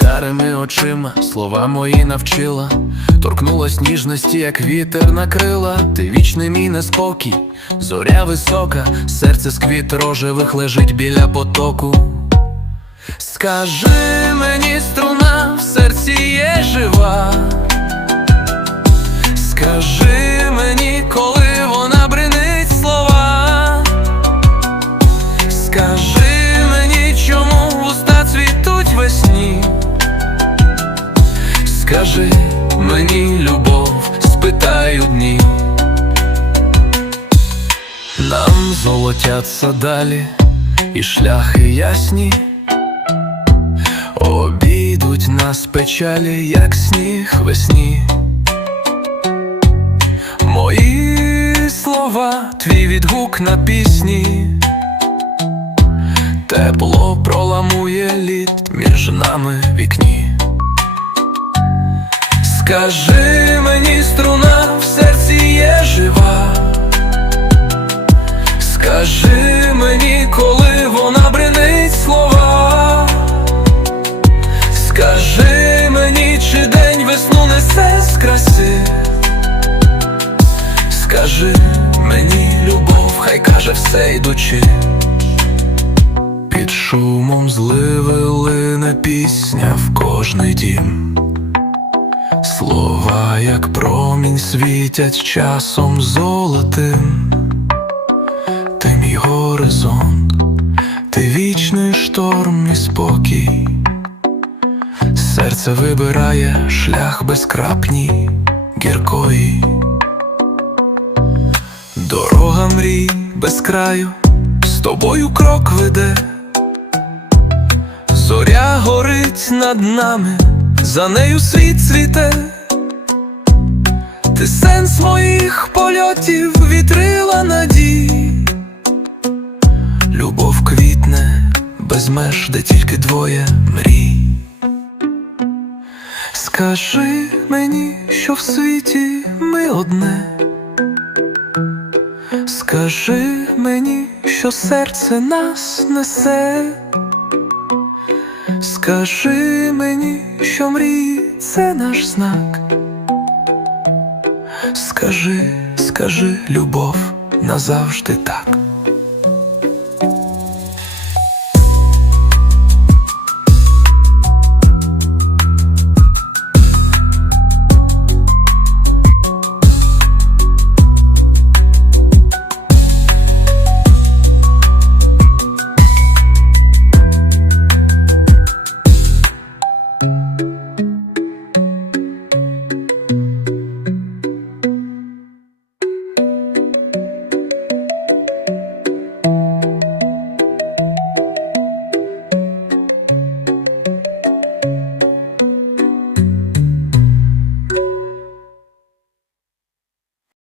карими очима, слова мої навчила, торкнулась ніжності, як вітер накрила, ти вічний мій неспокій, зоря висока, серце з квіт рожевих лежить біля потоку. Скажи мені, струна в серці є жива. Скажи Нам золотяться далі, і шляхи ясні. Обійдуть нас печалі, як сніг весні. Мої слова, твій відгук на пісні, тепло проламує лід між нами вікні. Скажи мені, струна в серці є жива. Скажи мені, любов, хай каже все йдучи. Під шумом зливи лине пісня в кожний дім. Слова, як промінь, світять часом золотим. Ти мій горизонт, ти вічний шторм і спокій. Серце вибирає шлях безкрапній, гіркої. Дорога мрій без краю, з тобою крок веде. Зоря горить над нами, за нею світ цвіте. Ти сенс моїх польотів, вітрила надій. Любов квітне без меж, де тільки двоє мрій. Скажи мені, що в світі ми одне. Скажи мені, що серце нас несе. Скажи мені, що мрії це наш знак. Скажи, скажи, любов назавжди так.